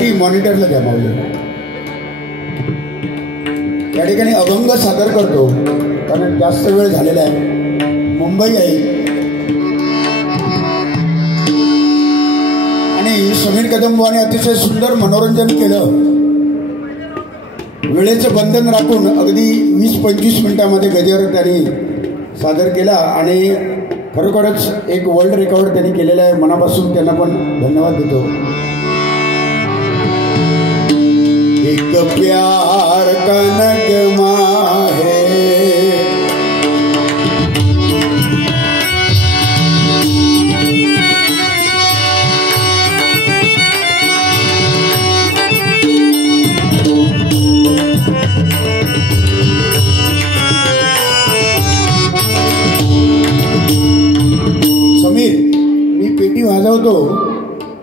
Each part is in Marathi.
मराठी मॉनिटरला द्या माऊली. या ठिकाणी अभंग सादर करतो कारण जास्त वेळ झालेला आहे. मुंबई आहे आणि समीर कदमवाने अतिशय सुंदर मनोरंजन केलं. वेळेचं बंधन राखून अगदी 20-25 मिनिटांमध्ये गजर त्यांनी सादर केला आणि खरोखरच एक वर्ल्ड रेकॉर्ड त्यांनी केलेला आहे. मनापासून त्यांना पण धन्यवाद देतो. एक प्यार का नगमा है समीर, मी पेटी वाजवतो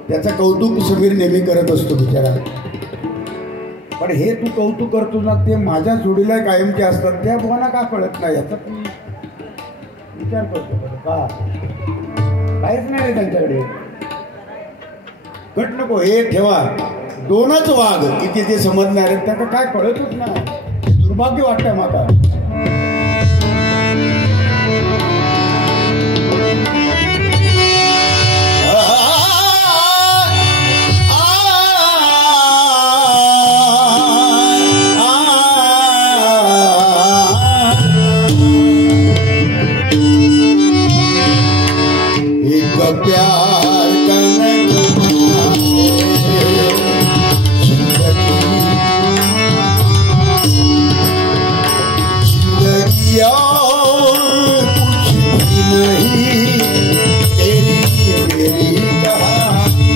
त्याचं कौतुक समीर नेहमी करत असतो बिचारा. पण हे तू कौतुक करतो ना ते माझ्या जोडीला कायमचे असतात. त्या भावना का कळत नाही याचा तू विचार करतो का? काहीच नाही त्यांच्याकडे. कट नको, हे ठेवा. 2च वाघ किती ते समजणार आहेत त्यांना काय कळतच नाही. दुर्भाग्य वाटतंय माता. प्यार करने जिंदगी और कुछ भी नहीं, तेरी मेरी कहानी.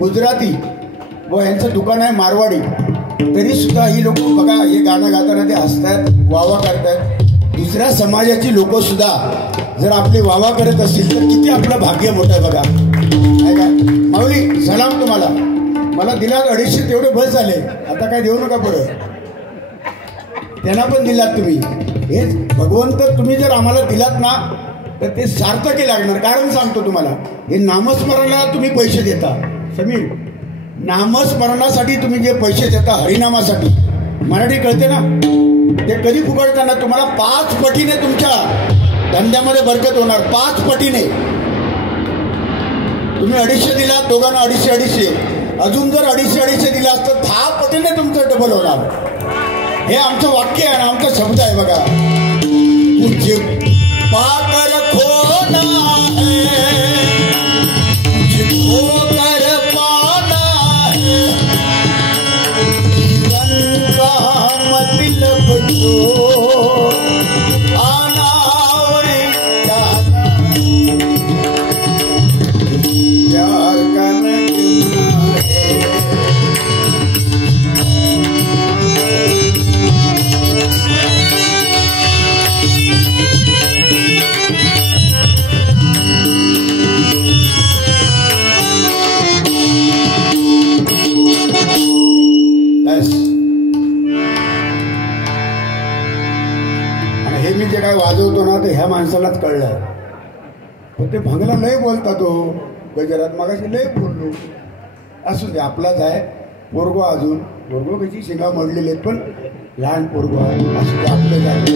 गुजराती व यांचं दुकान आहे मारवाडी. तरी सुद्धा ही लोक बघा हे गाणं गाताना ते हसतात, वावा करतात. दुसऱ्या समाजाची लोक सुद्धा जर आपली वावा करत असतील तर किती आपलं भाग्य मोठं आहे बघा. काय काय माऊली, सलाम तुम्हाला. मला दिलात 250 तेवढे बस झाले. आता काय देऊ नका परत. त्यांना पण दिलात तुम्ही. हेच भगवंत तुम्ही जर आम्हाला दिलात ना तर ते सार्थकी लागणार. कारण सांगतो तुम्हाला, हे नामस्मरणाला तुम्ही पैसे देता. समीर, नामस्मरणासाठी तुम्ही जे पैसे देता हरिनामासाठी, मराठी कळते ना, ते कधी फुकटताना तुम्हाला 5 पटीने तुमच्या धंद्यामध्ये बरकत होणार. 5 पटीने. तुम्ही 250 दिला, दोघांना 250. अजून जर 250 दिला असतं 10 पटीने तुमचं डबल होणार. हे आमचं वाक्य आहे आणि आमचा शब्द आहे बघा. तुझे पाकर खोना है, तुझको कर पाना है, जीवन का मतलब जो आना और जाना, प्यार करना है. हे मी जे काय वाजवतो ना ते ह्या माणसालाच कळलं. पण ते भंगला लय बोलता तो गजरात. मागाशी लय बोललो. असू दे, आपलाच आहे. पोरगो अजून पोरगो कशी शिंगा मडलेले आहेत पण लहान पोरगो आहे. असू दे, आपलं जाते.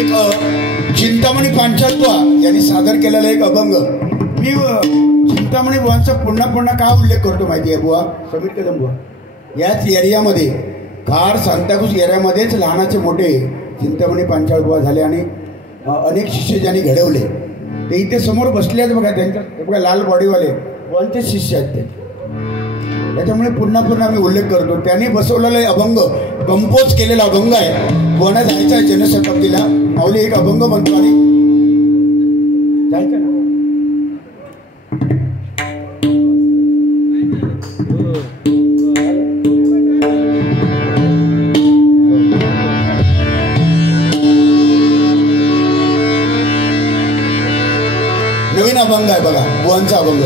एक चिंतामणी पांचाळबुवा यांनी सादर केलेला एक अभंग. मी चिंतामणी बुवांचा पुन्हा का उल्लेख करतो माहिती आहे बुवा? समीर कदम बुवा याच एरियामध्ये, खार सांताक्रूज एरियामध्येच लहानाचे मोठे चिंतामणी पांचाळबुवा झाले आणि अनेक शिष्य ज्यांनी घडवले ते इथे समोर बसले आहेत बघा. त्यांच्या बघा लाल बॉडीवाले बुवांचे शिष्य आहेत ते. त्याच्यामुळे पुन्हा पुन्हा मी उल्लेख करतो. त्यांनी बसवलेला अभंग कंपोज केलेला अभंग आहे. गोवा जायचा आहे जनशताब्दीला. माऊली एक अभंग म्हणतो आणि जायचं ना. नवीन अभंग आहे बघा, बुवांचा अभंग.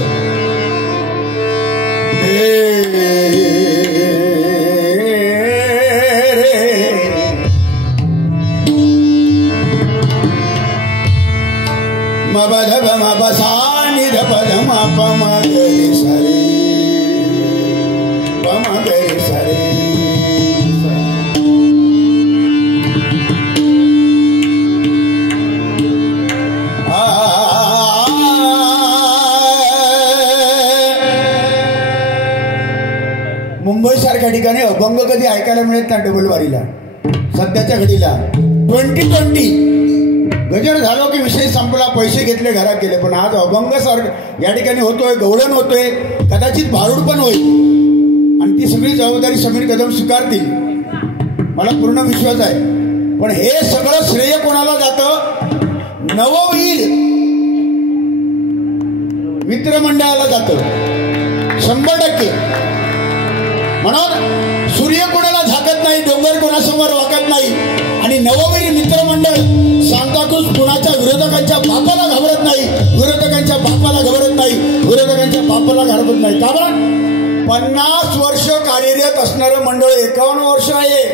मबधब मबसानि धपधम पमगरि सरे पमगरि सरे. मुंबई सारख्या ठिकाणी अभंग कधी ऐकायला मिळत नाही डबलवारीला. सध्याच्या घडीला 2020 गजर झालो की विषय संपला, पैसे घेतले घरात गेले. पण आज अभंग सारखं या ठिकाणी होतोय, गवळण होतोय, कदाचित भारूड पण होईल आणि ती सगळी जबाबदारी समीर कदम स्वीकारतील, मला पूर्ण विश्वास आहे. पण हे सगळं श्रेय कोणाला जातं? नववीर मित्रमंडळाला जातं 100%. म्हणून सूर्य कोणाला झाकत नाही, डोंगर कोणासमोर वाकत नाही. आणि नववीर मित्रमंडळ सांताक्रूज कुणाच्या विरोधकांच्या बापाला घाबरत नाही, विरोधकांच्या बापाला घाबरत नाही, विरोधकांच्या बापाला घाबरत नाही. कारण 50 वर्ष कार्यरत असणारं मंडळ 51 वर्ष आहे.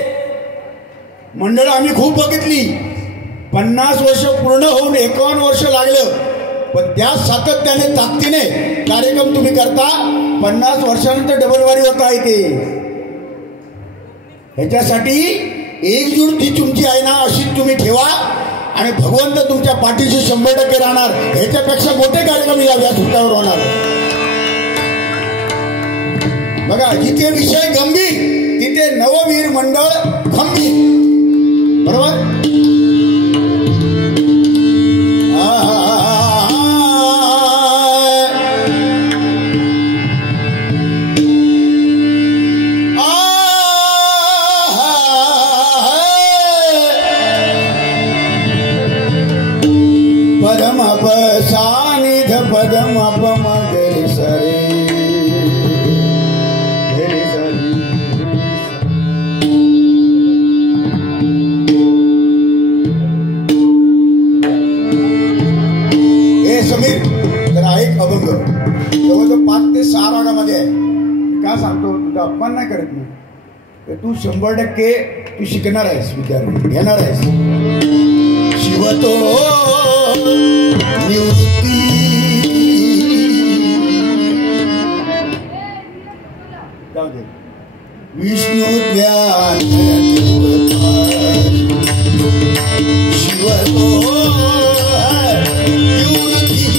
मंडळ आम्ही खूप बघितली. 50 वर्ष पूर्ण होऊन 51 वर्ष लागलं. पण त्या सातत्याने ताकदीने कार्यक्रम तुम्ही करता. 50 वर्षानंतर डबलवारी होत आहे ते. ह्याच्यासाठी एकजूट ती तुमची आहे ना, अशीच तुम्ही ठेवा आणि भगवंत तुमच्या पाठीशी 100% राहणार. ह्याच्यापेक्षा मोठे कार्यक्रम या व्यासपीठावर होणार. बघा, जिथे विषय गंभीर तिथे नववीर मंडळ खंबीर. बरोबर. पदम पम गरि सरे गरि सरे. हे समीर जरा एक अभंग जवळजवळ 5 ते 6 रागामध्ये आहे. का सांगतो? तुझा अपमान नाही करत मी. तू 100% तू शिकणार आहेस, विद्यार्थी घेणार आहेस. शिवतो निवृत्ती विष्णु ज्ञान शिवतो निवृत्ती.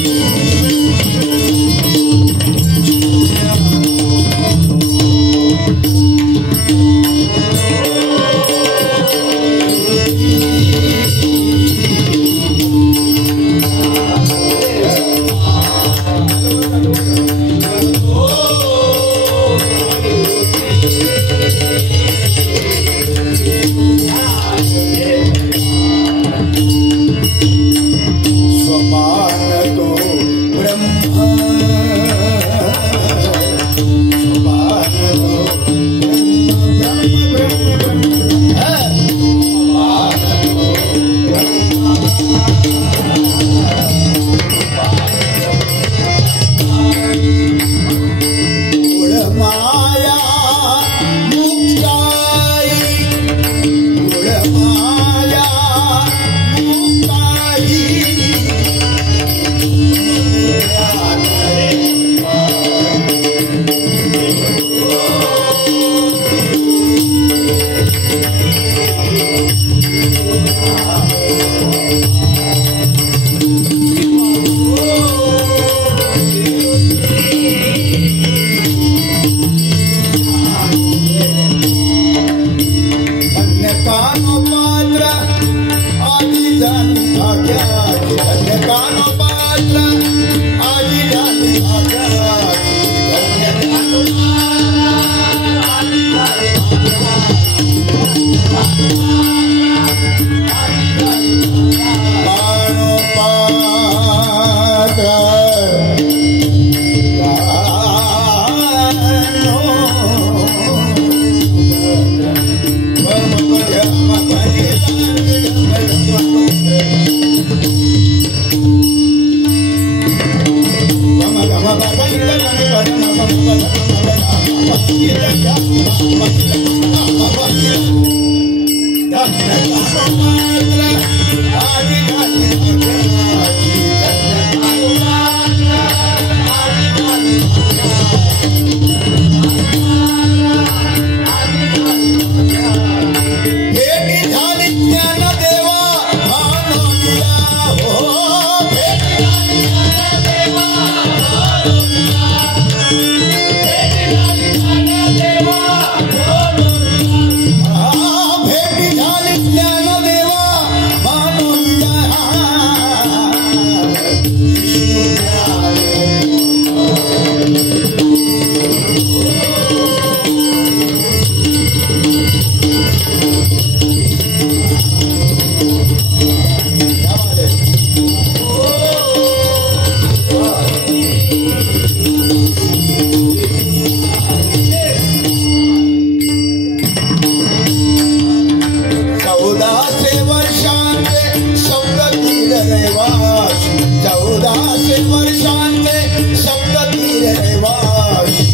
वर्षांचे सप्ततीर रहिवासी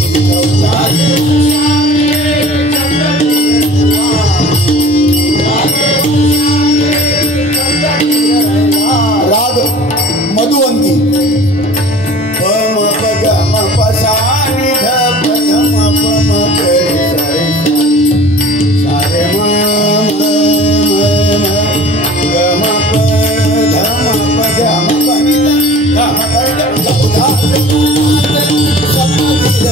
राग मधुवंती पम पग म पसा नि ध प ध म प म ग रे सा रे म ग म प ध म प ग म प नि ध ग म प ग सौदा सप्ततीर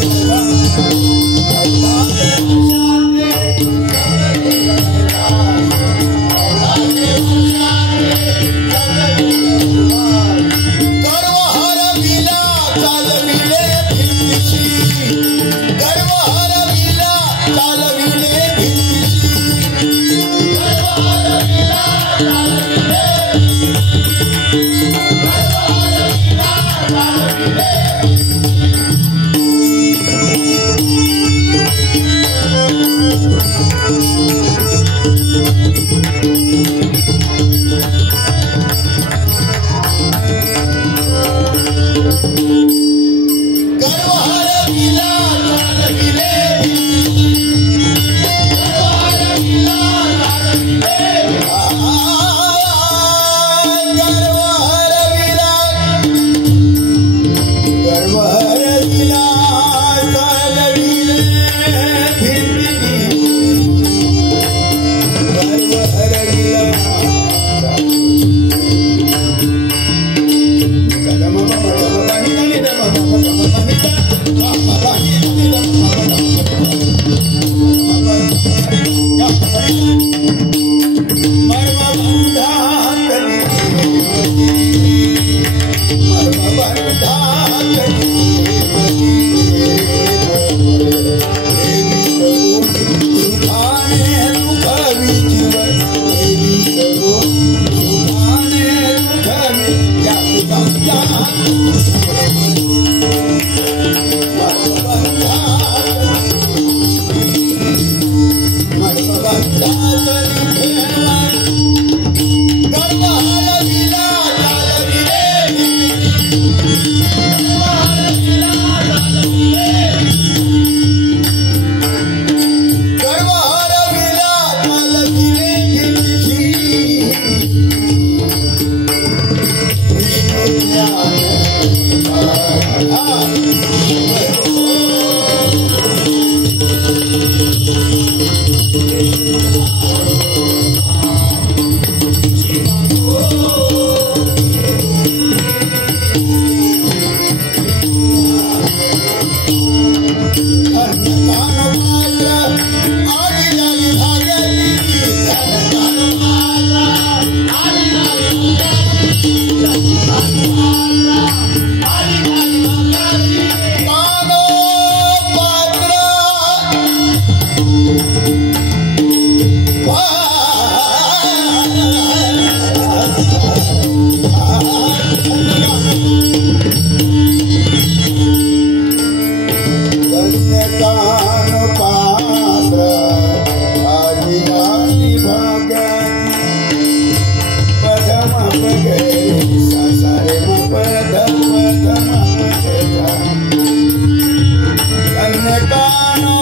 Gaana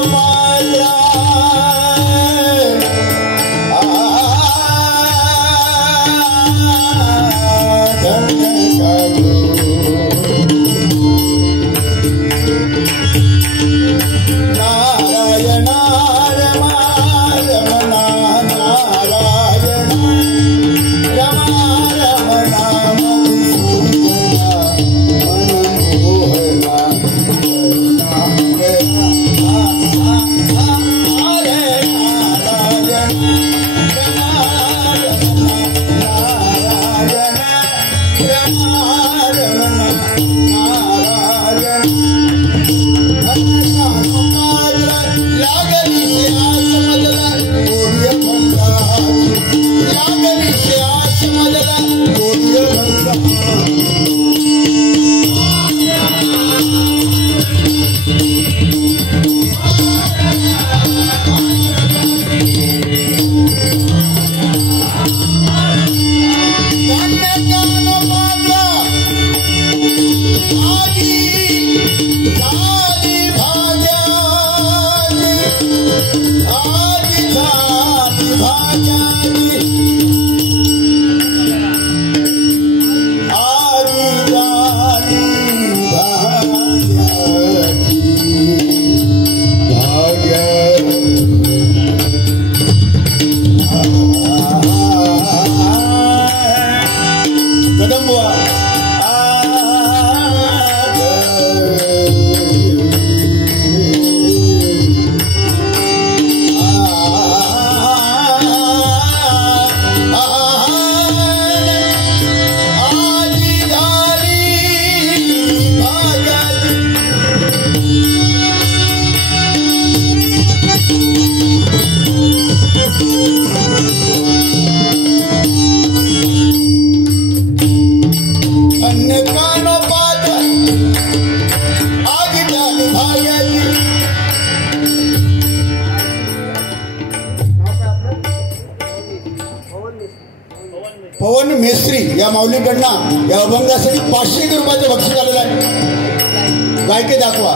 पवन मेस्त्री या माऊलीकडनं या अभंगासाठी 500 रुपयाचं बक्षीस आलेलं आहे. गायके दाखवा.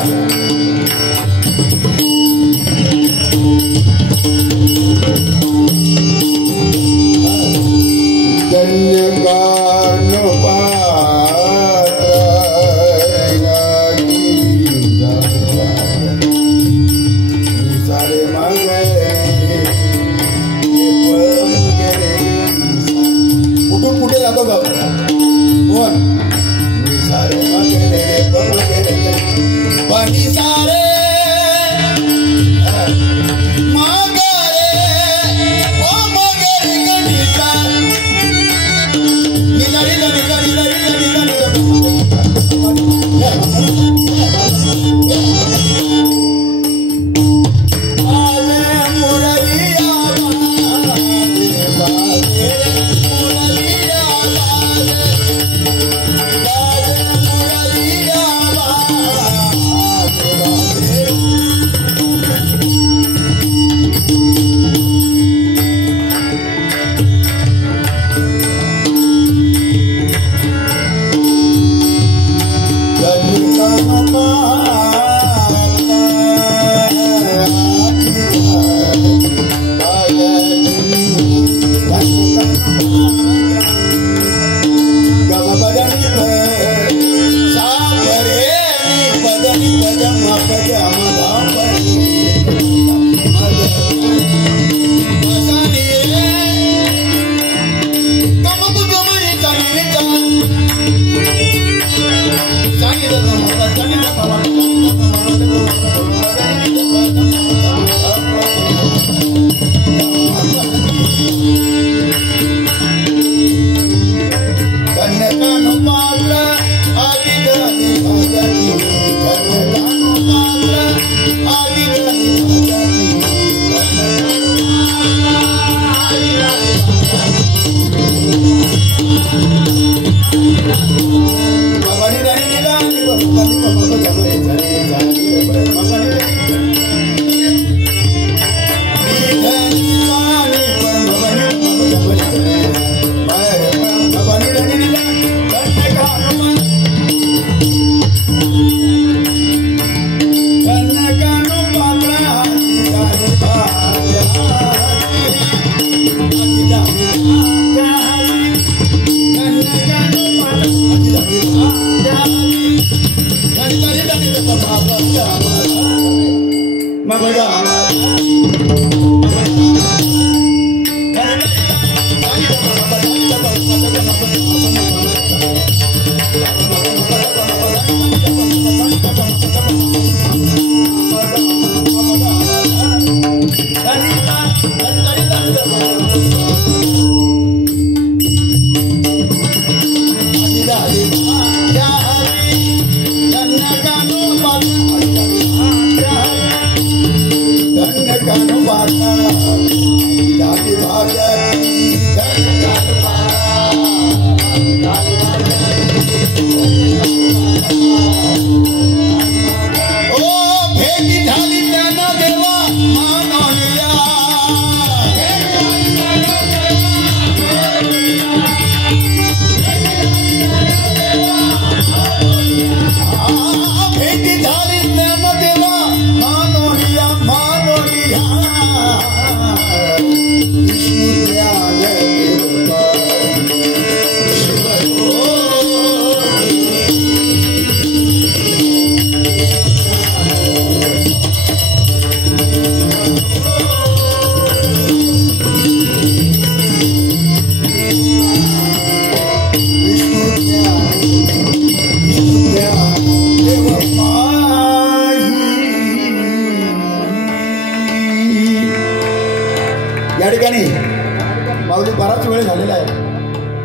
कुठे जातो ग कोण सारे पाणी सारे मागरे ओ मगरे गणिता निलारी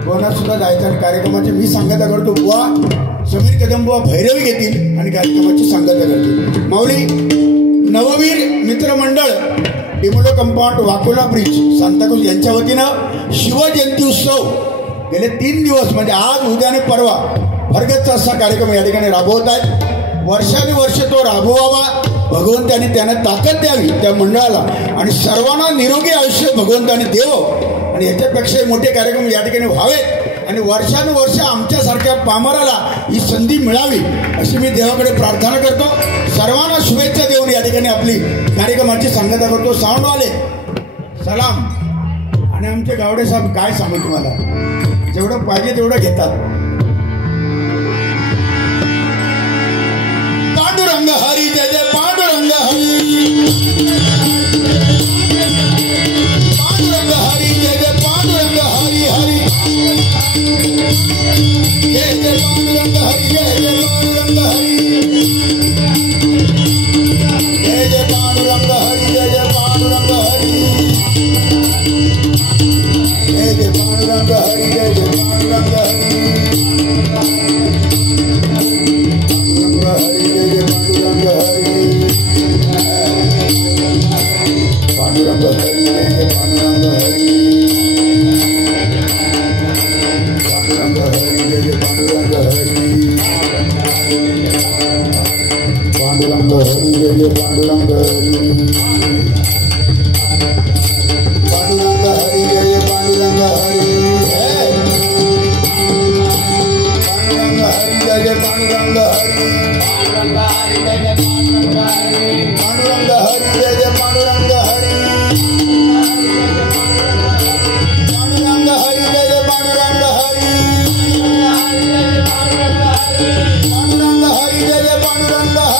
कोणा सुद्धा जायचं आणि कार्यक्रमाची मी सांगता करतो. बुवा समीर कदम बुवा भैरवी घेतील आणि कार्यक्रमाची सांगता करतील. माऊली नववीर मित्रमंडळ डिमोलो कंपाऊंड वाकोला ब्रिज सांताक्रूज यांच्या वतीनं शिवजयंती उत्सव गेले 3 दिवस म्हणजे आज उद्या आणि परवा भरगच्च असा कार्यक्रम या ठिकाणी राबवत आहेत. वर्षानुवर्ष तो राबवावा, भगवंताने त्यांना ताकद द्यावी त्या मंडळाला आणि सर्वांना निरोगी आयुष्य भगवंताने देवो आणि याच्यापेक्षाही मोठे कार्यक्रम या ठिकाणी व्हावेत आणि वर्षानुवर्ष आमच्यासारख्या पामराला ही संधी मिळावी अशी मी देवाकडे प्रार्थना करतो. सर्वांना शुभेच्छा देऊन या ठिकाणी आपली कार्यक्रमाची सांगता करतो. साऊंडवाले सलाम. आणि आमचे गावडे साहेब काय सांगू तुम्हाला, जेवढं पाहिजे तेवढं घेतात. पांडुरंग हरी जय जय पांडुरंग हरी, पांडुरंग हरी जय जय पांडुरंग हरी हरी, जय जय पांडुरंग हरी जय जय पांडुरंग हरी, जय जय पांडुरंग हरी जय जय पांडुरंग हरी, जय जय पांडुरंग हरी जय जय पांडुरंग हरी, पांडुरंग हरी जय पांडुरंग हरी, पांडुरंग हरी जय पांडुरंग हरी, पांडुरंग हरी जय पांडुरंग हरी, पांडुरंग हरी जय पांडुरंग हरी, पांडुरंग हरी जय पांडुरंग हरी, पांडुरंग हरी जय पांडुरंग हरी, पांडुरंग हरी जय पांडुरंग हरी, पांडुरंग हरी जय पांडुरंग हरी, पांडुरंग हरी जय पांडुरंग हरी, पांडुरंग हरी जय पांडुरंग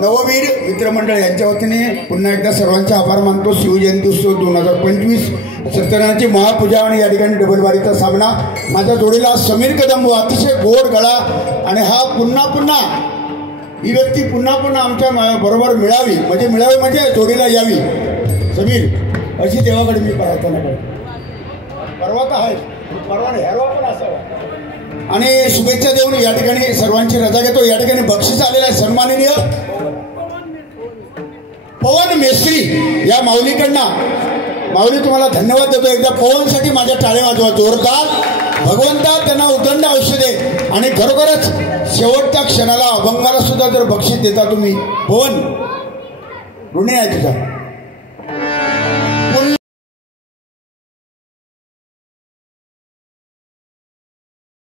नववीर मित्रमंडळ यांच्या वतीने पुन्हा एकदा सर्वांचे आभार मानतो. शिवजयंती उत्सव 2025 सत्यनारायणाची महापूजा आणि या ठिकाणी डबलबारीचा सामना. माझ्या जोडीला समीर कदम अतिशय गोड गळा आणि हा पुन्हा ही व्यक्ती पुन्हा आमच्या बरोबर मिळावी म्हणजे जोडीला यावी. समीर अशी देवाकडे मी प्रार्थना करतो. परवा तर आहे, परवा हेरवा पण असावा आणि शुभेच्छा देऊन या ठिकाणी सर्वांची रजा घेतो. या ठिकाणी बक्षीस आलेलं आहे सन्माननीय पवन मेस्त्री या माऊलीकडनं. माऊली तुम्हाला धन्यवाद देतो. एकदा पवनसाठी माझ्या टाळ्या वाजवा जोरदार. भगवंता त्यांना उदंड आयुष्य दे आणि खरोखरच शेवटच्या क्षणाला अभंगाला सुद्धा जर बक्षीस देता तुम्ही, पवन ऋणी आहे तुझा.